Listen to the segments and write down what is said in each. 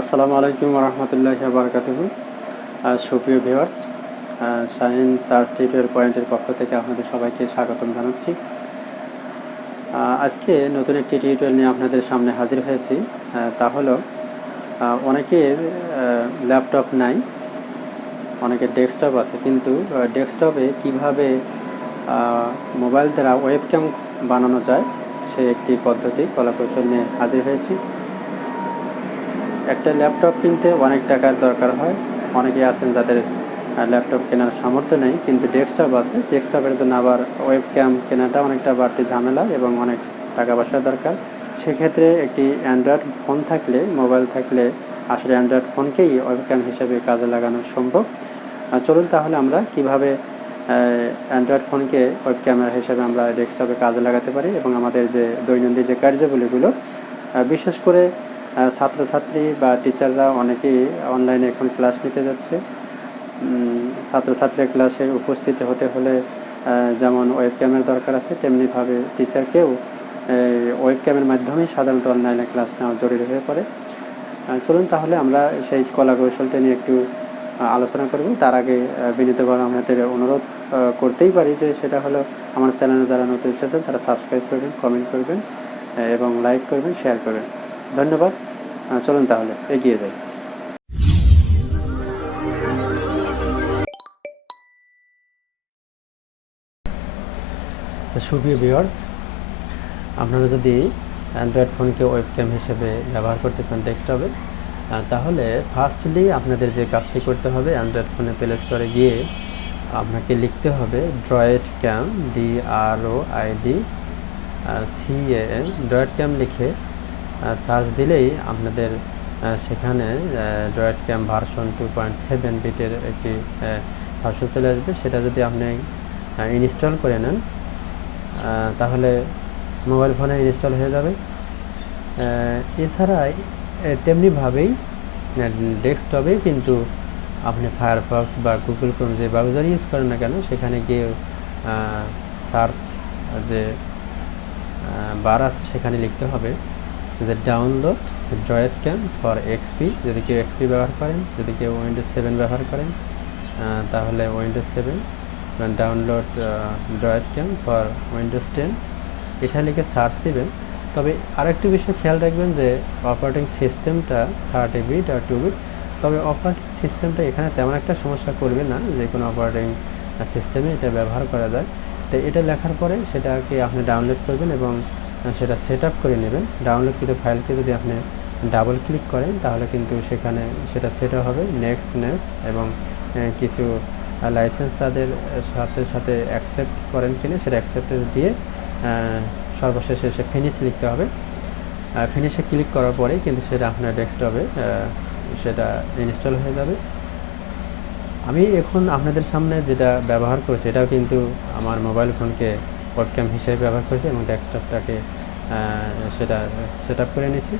আসসালামু আলাইকুম রহমতুল্লাহি ওয়া বারাকাতুহু। সুপ্রিয় ভিউয়ার্স, শাহিন সার্চ টিউটোরিয়াল পয়েন্টের পক্ষ থেকে আপনাদের সবাইকে স্বাগতম জানাচ্ছি। আজকে নতুন একটি টিউটোরিয়াল নিয়ে আপনাদের সামনে হাজির হয়েছি। তা হলো অনেকের ল্যাপটপ নাই, অনেকের ডেস্কটপ আছে, কিন্তু ডেস্কটপে কিভাবে মোবাইল দ্বারা ওয়েবক্যাম বানানো যায় সেই একটি পদ্ধতি কলাকৌশল নিয়ে হাজির হয়েছি। একটা ল্যাপটপ কিনতে অনেক টাকার দরকার হয়। অনেকেই আছেন যাদের ল্যাপটপ কেনার সামর্থ্য নেই, কিন্তু ডেস্কটপ আছে। ডেস্কটপের জন্য আবার ওয়েবক্যাম কেনাটা অনেকটা বাড়তি ঝামেলা এবং অনেক টাকা পয়সা দরকার। সেক্ষেত্রে একটি অ্যান্ড্রয়েড ফোন থাকলে, মোবাইল থাকলে আসলে অ্যান্ড্রয়েড ফোনকেই ওয়েবক্যাম হিসেবে কাজে লাগানো সম্ভব। চলুন তাহলে আমরা কিভাবে অ্যান্ড্রয়েড ফোনকে ওয়েব ক্যামেরা হিসেবে আমরা ডেস্কটপে কাজে লাগাতে পারি এবং আমাদের যে দৈনন্দিন যে কার্যাবলীগুলো, বিশেষ করে ছাত্রছাত্রী বা টিচাররা অনেকেই অনলাইনে এখন ক্লাস নিতে যাচ্ছে। ছাত্রছাত্রীর ক্লাসে উপস্থিত হতে হলে যেমন ওয়েব ক্যামের দরকার আছে, তেমনিভাবে টিচারকেও ওয়েব ক্যামের মাধ্যমেই সাধারণত অনলাইনে ক্লাস নেওয়া জরুরি হয়ে পড়ে। চলুন তাহলে আমরা সেই কলা কৌশলটা নিয়ে একটু আলোচনা করব। তার আগে বিনীতভাবে আপনাদের অনুরোধ করতেই পারি যে সেটা হলো, আমার চ্যানেলে যারা নতুন এসেছেন তারা সাবস্ক্রাইব করবেন, কমেন্ট করবেন এবং লাইক করবেন, শেয়ার করবেন। ধন্যবাদ। চলুন তাহলে এগিয়ে যাই। তো সুপ্রিয় ভিউয়ার্স, আপনারা যদি অ্যান্ড্রয়েড ফোনকে ওয়েবক্যাম হিসেবে ব্যবহার করতে চান ডেস্কটপে, তাহলে ফার্স্টলি আপনাদের যে কাজটি করতে হবে, অ্যান্ড্রয়েড ফোনে প্লে স্টোরে গিয়ে আপনাকে লিখতে হবে ড্রয়েড ক্যাম, DROID ড্রয়েড ক্যাম লিখে সার্চ দিলেই আপনাদের সেখানে ড্রয়েড ক্যাম ভার্সন 2.7 বিটের একটি ভার্সন চলে আসবে। সেটা যদি আপনি ইনস্টল করে নেন তাহলে মোবাইল ফোনে ইনস্টল হয়ে যাবে। এছাড়াই তেমনিভাবেই ডেস্কটপে কিন্তু আপনি ফায়ারফক্স বা গুগল ক্রোম যে ব্রাউজার ইউজ করেন না কেন, সেখানে গিয়ে সার্চ যে বার আছে সেখানে লিখতে হবে যে download DroidCam for XP। যদি কেউ XP ব্যবহার করেন, যদি কেউ উইন্ডোজ 7 ব্যবহার করেন তাহলে Windows 7, download DroidCam for Windows 10 এটা লিখে সার্চ দিবেন। তবে আরেকটি বিষয় খেয়াল রাখবেন যে অপারেটিং সিস্টেমটা 30 বিট আর 2 বিট। তবে অপারেটিং সিস্টেমটা এখানে তেমন একটা সমস্যা করবে না, যে কোনো অপারেটিং সিস্টেমে এটা ব্যবহার করা যায়। তো এটা লেখার পরে সেটাকে আপনি ডাউনলোড করবেন এবং সেটা সেট আপ করে নেবেন। ডাউনলোডকৃত ফাইলকে যদি আপনি ডাবল ক্লিক করেন তাহলে কিন্তু সেখানে সেটা সেট হবে নেক্সট এবং কিছু লাইসেন্স তাদের সাথে সাথে অ্যাকসেপ্ট করেন কিনা সেটা অ্যাকসেপ্টেন্স দিয়ে সর্বশেষে এসে ফিনিশ লিখতে হবে। ফিনিশে ক্লিক করার পরে কিন্তু সেটা আপনার ডেস্কটপে সেটা ইনস্টল হয়ে যাবে। আমি এখন আপনাদের সামনে যেটা ব্যবহার করছি এটাও কিন্তু আমার মোবাইল ফোনকে ওয়েবক্যাম হিসেবে ব্যবহার করেছি এবং ডেস্কটপটাকে সেটা সেট আপ করে নিয়েছি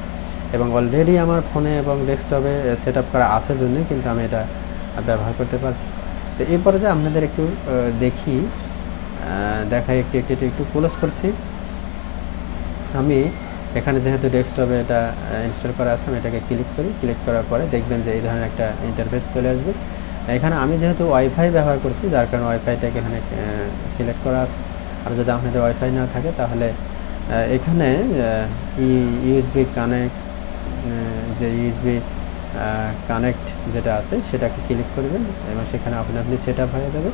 এবং অলরেডি আমার ফোনে এবং ডেস্কটপে সেট আপ করা আছে জন্যই কিন্তু আমি এটা ব্যবহার করতে পারছি। তো এরপরে যে আপনাদের একটু দেখাই একটু ক্লোজ করছি। আমি এখানে যেহেতু ডেস্কটপে এটা ইনস্টল করা আছে, আমি এটাকে ক্লিক করার পরে দেখবেন যে এই ধরনের একটা ইন্টারফেস চলে আসবে। এখানে আমি যেহেতু ওয়াইফাই ব্যবহার করছি যার কারণে ওয়াইফাইটাকে এখানে সিলেক্ট করা আছে। আর যদি আপনাদের ওয়াইফাই না থাকে তাহলে এখানে ইউএসবি কানেক্ট যেটা আছে সেটাকে ক্লিক করবেন এবং সেখানে আপনি সেট আপ হয়ে যাবে।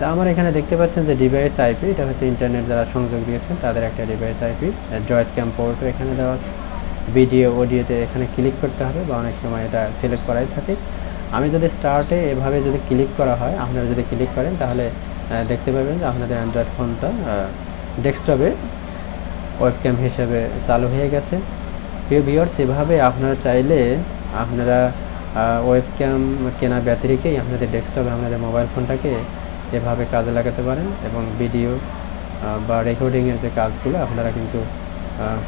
তা আমার এখানে দেখতে পাচ্ছেন যে ডিভাইস আইপি, এটা হচ্ছে ইন্টারনেট যারা সংযোগ দিয়েছেন তাদের একটা ডিভাইস আইপি। ড্রয়েড ক্যাম পোর্টও এখানে দেওয়া আছে। ভিডিও অডিওতে এখানে ক্লিক করতে হবে বা অনেক সময় এটা সিলেক্ট করাই থাকে। আমি যদি স্টার্টে এভাবে যদি ক্লিক করা হয়, আপনারা যদি ক্লিক করেন তাহলে দেখতে পাবেন যে আপনাদের অ্যান্ড্রয়েড ফোনটা ডেস্কটপে ওয়েবক্যাম হিসেবে চালু হয়ে গেছে। প্রিয় ভিউয়ার্স, এভাবে আপনারা চাইলে আপনারা ওয়েবক্যাম কেনা ব্যতিরেকেই আপনাদের ডেস্কটপে আপনাদের মোবাইল ফোনটাকে এভাবে কাজে লাগাতে পারেন এবং ভিডিও বা রেকর্ডিংয়ের যে কাজগুলো আপনারা কিন্তু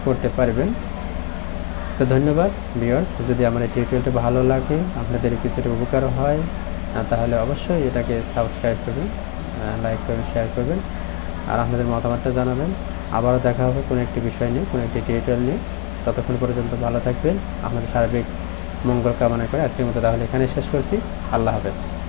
করতে পারবেন। তো ধন্যবাদ ভিউয়ার্স। যদি আমার এই টিউটোরিয়ালটা ভালো লাগে, আপনাদের কিছুটা উপকার হয়, তাহলে অবশ্যই এটাকে সাবস্ক্রাইব করবেন, লাইক করবেন, শেয়ার করবেন আর আপনাদের মতামতটা জানাবেন। আবারও দেখা হবে কোনো একটি বিষয় নিয়ে, কোনো একটি টিউটোরিয়াল নিয়ে। ততক্ষণ পর্যন্ত ভালো থাকবেন। আপনাদের সার্বিক মঙ্গল কামনা করে আজকের মতো তাহলে এখানে শেষ করছি। আল্লাহ হাফেজ।